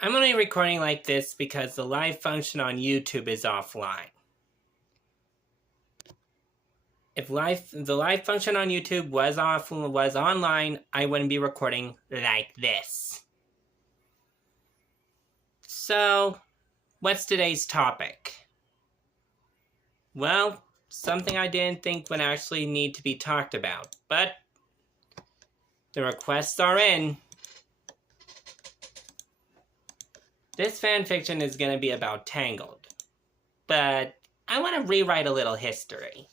I'm only recording like this because the live function on YouTube is offline. If the live function on YouTube was online, I wouldn't be recording like this. So, what's today's topic? Well, something I didn't think would actually need to be talked about, but the requests are in. This fanfiction is going to be about Tangled, but I want to rewrite a little history.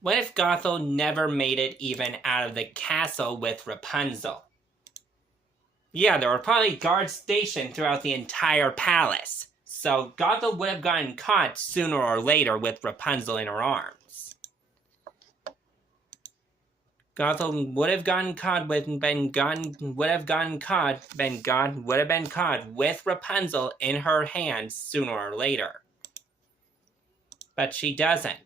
What if Gothel never made it even out of the castle with Rapunzel? Yeah, there were probably guards stationed throughout the entire palace, so Gothel would have gotten caught sooner or later with Rapunzel in her arms. Gothel would have been caught with Rapunzel in her hands sooner or later. But she doesn't.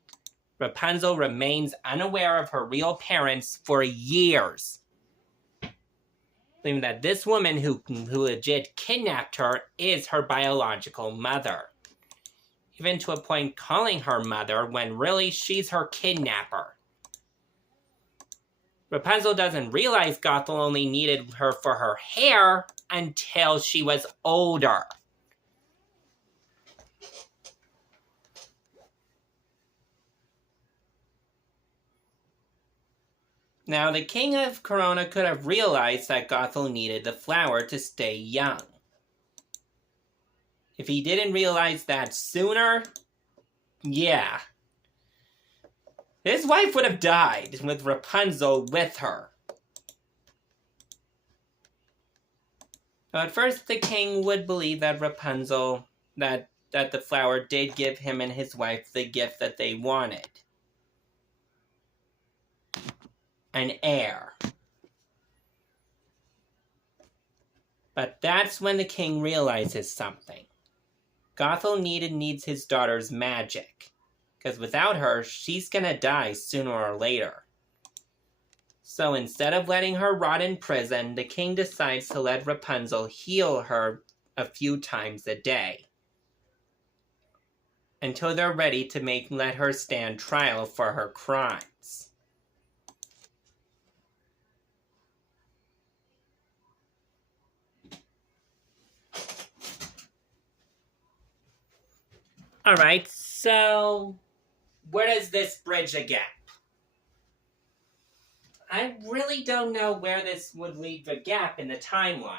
Rapunzel remains unaware of her real parents for years, believing that this woman who legit kidnapped her is her biological mother. Even to a point calling her mother when really she's her kidnapper. Rapunzel doesn't realize Gothel only needed her for her hair until she was older. Now, the King of Corona could have realized that Gothel needed the flower to stay young. If he didn't realize that sooner, yeah. His wife would have died with Rapunzel with her. Now, at first, the king would believe that Rapunzel, that the flower did give him and his wife the gift that they wanted. An heir. But that's when the king realizes something. Gothel needs his daughter's magic, because without her, she's gonna die sooner or later. So instead of letting her rot in prison, the king decides to let Rapunzel heal her a few times a day, until they're ready to let her stand trial for her crimes. Alright, so where does this bridge a gap? I really don't know where this would leave a gap in the timeline.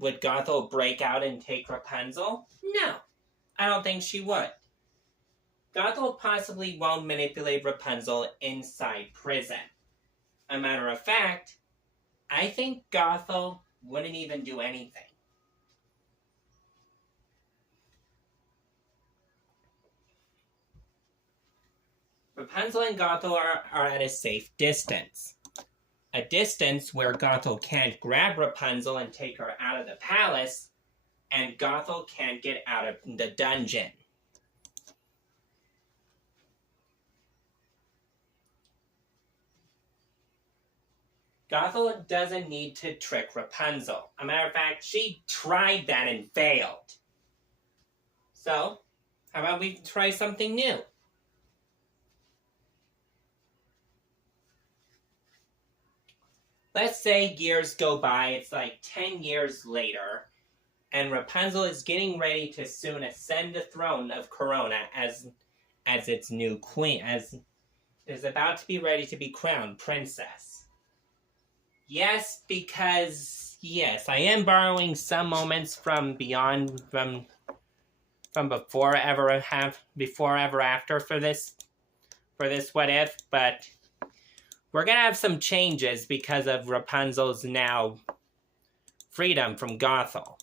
Would Gothel break out and take Rapunzel? No, I don't think she would. Gothel possibly won't manipulate Rapunzel inside prison. A matter of fact, I think Gothel wouldn't even do anything. Rapunzel and Gothel are at a safe distance. A distance where Gothel can't grab Rapunzel and take her out of the palace, and Gothel can't get out of the dungeon. Gothel doesn't need to trick Rapunzel. A matter of fact, she tried that and failed. So, how about we try something new? Let's say years go by, it's like 10 years later, and Rapunzel is getting ready to soon ascend the throne of Corona as its new queen, as is about to be ready to be crowned princess. Yes, because, yes, I am borrowing some moments from before ever after for this what if, but we're going to have some changes because of Rapunzel's now freedom from Gothel.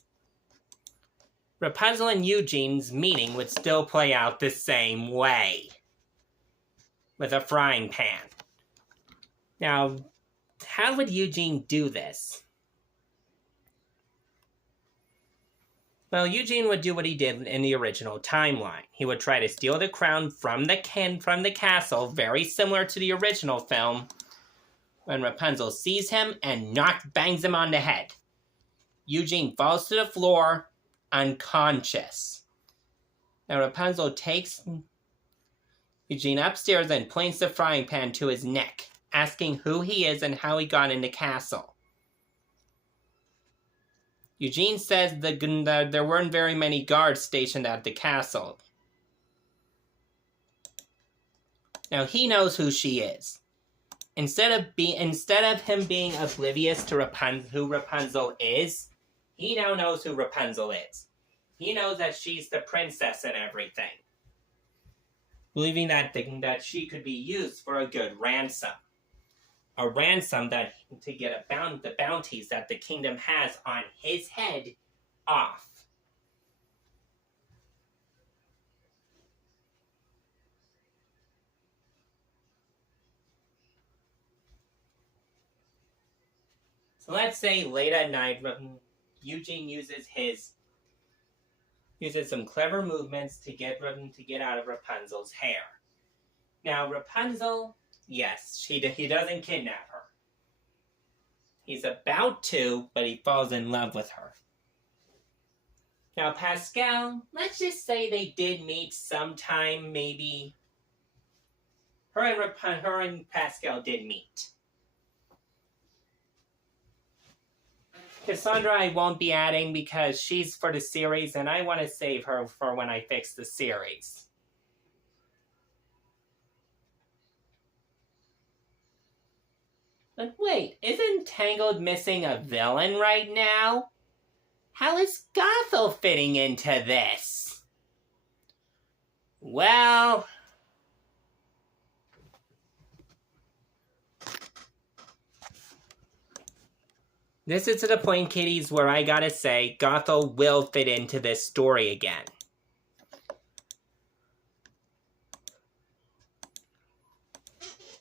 Rapunzel and Eugene's meeting would still play out the same way. With a frying pan. Now, how would Eugene do this? Well, Eugene would do what he did in the original timeline. He would try to steal the crown from the castle, very similar to the original film, when Rapunzel sees him and bangs him on the head. Eugene falls to the floor, unconscious. Now Rapunzel takes Eugene upstairs and points the frying pan to his neck, asking who he is and how he got in the castle. Eugene says that there weren't very many guards stationed at the castle. Now he knows who she is. Instead of him being oblivious to who Rapunzel is, he now knows who Rapunzel is. He knows that she's the princess and everything, believing that she could be used for a good ransom. A ransom to get the bounties that the kingdom has on his head off. So let's say late at night, Eugene uses some clever movements to get out of Rapunzel's hair. Now Rapunzel, yes, he doesn't kidnap her. He's about to, but he falls in love with her. Now Pascal, let's just say they did meet sometime, maybe. Her and Pascal did meet. Cassandra I won't be adding because she's for the series and I want to save her for when I fix the series. But wait, isn't Tangled missing a villain right now? How is Gothel fitting into this? Well, this is to the point, kiddies, where I gotta say, Gothel will fit into this story again.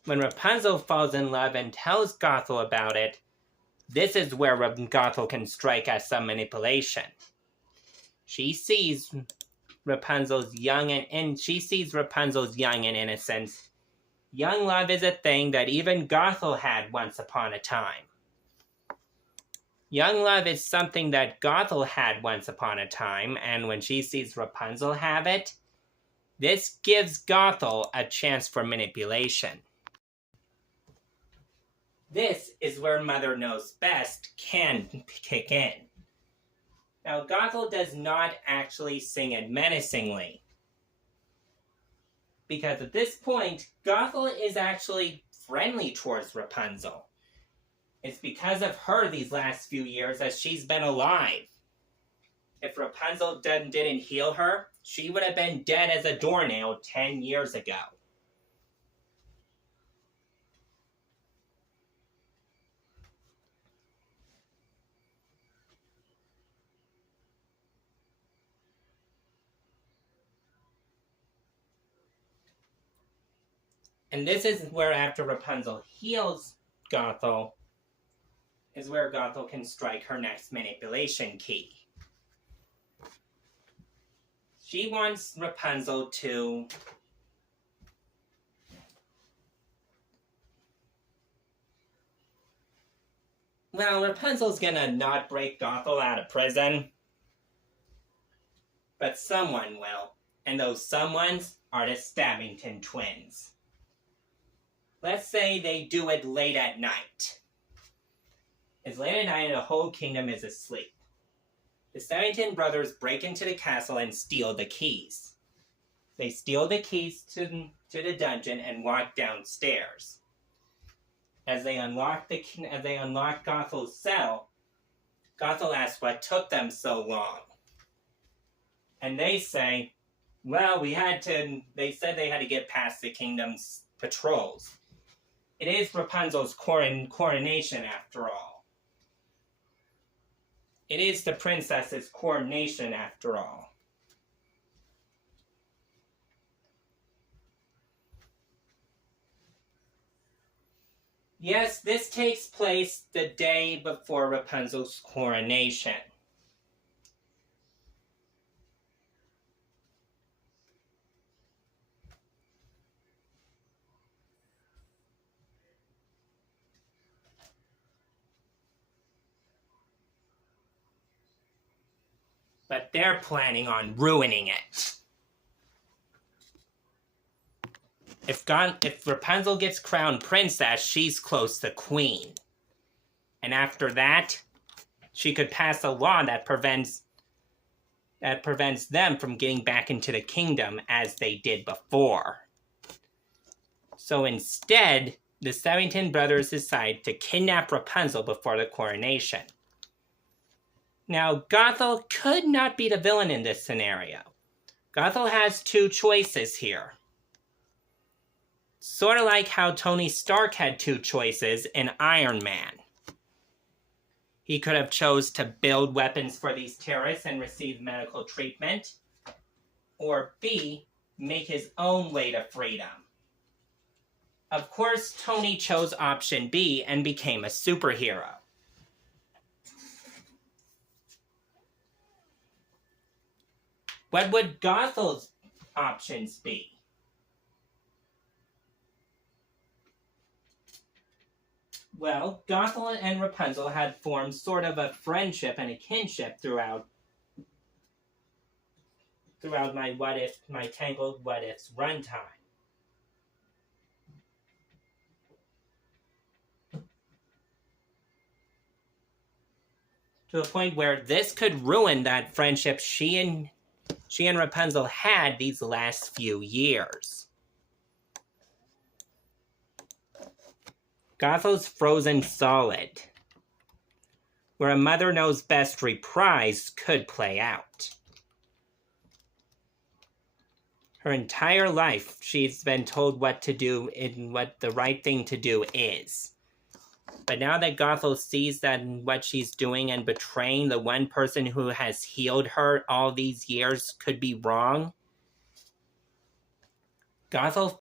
When Rapunzel falls in love and tells Gothel about it, this is where Gothel can strike as some manipulation. She sees Rapunzel's young and innocent. Young love is a thing that even Gothel had once upon a time. Young love is something that Gothel had once upon a time, and when she sees Rapunzel have it, this gives Gothel a chance for manipulation. This is where Mother Knows Best can kick in. Now, Gothel does not actually sing it menacingly, because at this point, Gothel is actually friendly towards Rapunzel. It's because of her these last few years that she's been alive. If Rapunzel didn't heal her, she would have been dead as a doornail 10 years ago. And this is where, after Rapunzel heals Gothel, is where Gothel can strike her next manipulation key. She wants Rapunzel to Rapunzel's gonna not break Gothel out of prison, but someone will, and those someones are the Stabbington twins. Let's say they do it late at night. It's late at night and the whole kingdom is asleep. The Stabbington brothers break into the castle and steal the keys. They steal the keys to the dungeon and walk downstairs. As they unlock Gothel's cell, Gothel asks what took them so long. And they say, well, they said they had to get past the kingdom's patrols. It is Rapunzel's coronation after all. It is the princess's coronation after all. Yes, this takes place the day before Rapunzel's coronation. but they're planning on ruining it. If Rapunzel gets crowned princess, she's close to queen. And after that, she could pass a law that prevents them from getting back into the kingdom as they did before. So instead, the Sarrington brothers decide to kidnap Rapunzel before the coronation. Now, Gothel could not be the villain in this scenario. Gothel has two choices here. Sort of like how Tony Stark had two choices in Iron Man. He could have chose to build weapons for these terrorists and receive medical treatment. Or B, make his own way to freedom. Of course, Tony chose option B and became a superhero. What would Gothel's options be? Well, Gothel and Rapunzel had formed sort of a friendship and a kinship throughout my Tangled What Ifs runtime. To the point where this could ruin that friendship she and Rapunzel had these last few years. Gothel's Frozen Solid, where A Mother Knows Best reprised could play out. Her entire life, she's been told what to do and what the right thing to do is. But now that Gothel sees that what she's doing and betraying the one person who has healed her all these years could be wrong, Gothel